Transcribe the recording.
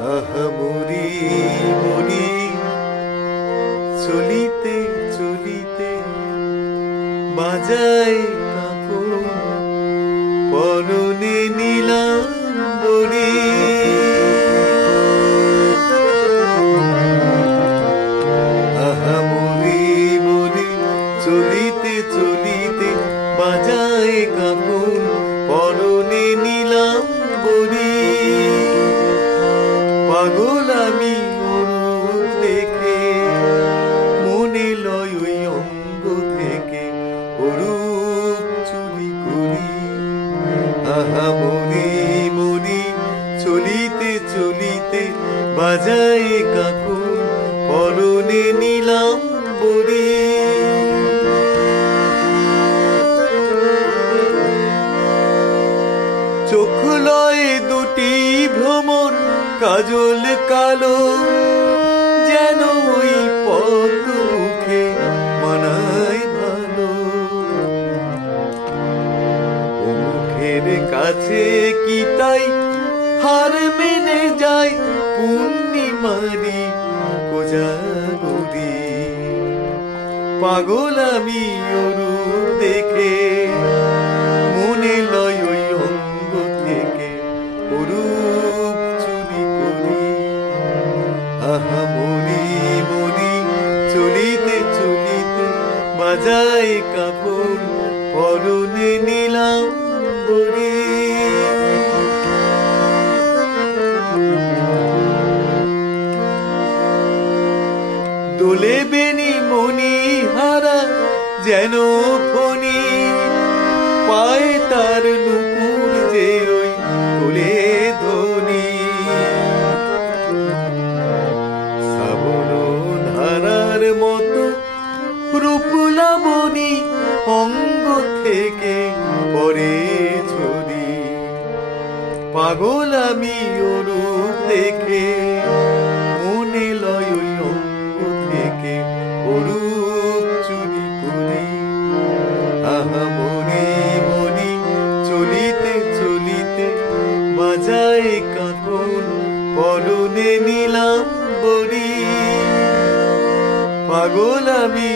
আহা মরি মরি চলিতে চলিতে বাজায় কাকন পরনে নিলাম বড়ি আহা মরি মরি চলিতে চলিতে বাজায় কাকন পরনে নিলাম বড়ি পাগল আমি ওর দেখে মনে লয় ওই অঙ্গ থেকে ওরূপ চুরি করি আহা মরি মরি চলিতে চলিতে বাজায় কাকন পরনে নিলাম বড়ি চোখ লয় দুটি ভ্রমর কাজল কালো যেন ওই পদ্ম মুখে মানায় ভালো ও মুখের কাছে কি তাই হার মেনে যায় পূর্ণিমারি কোজাগরি পাগল আমি ওরু দেখে মনে লয় ওই অঙ্গ থেকে ওরূপ চুরি করি আহা মরি মরি চলিতে চলিতে বাজায় কাকন পরনে নিলাম বড়ি দোলে বেনি মনি হারা যেন ফণি পায় তার নুপুর যে ওই কোলে ধ্বনি শ্রাবণ ধারার মতো রূপলাবণী অঙ্গ থেকে পরে ছড়ি পাগল আমি ওরূপ দেখে মনে লয় ওই অঙ্গ থেকে ওরূপ চুরি করি আহা মরি মরি চলিতে চলিতে বাজায় কাকন পরনে নিলাম বড়ি পাগল আমি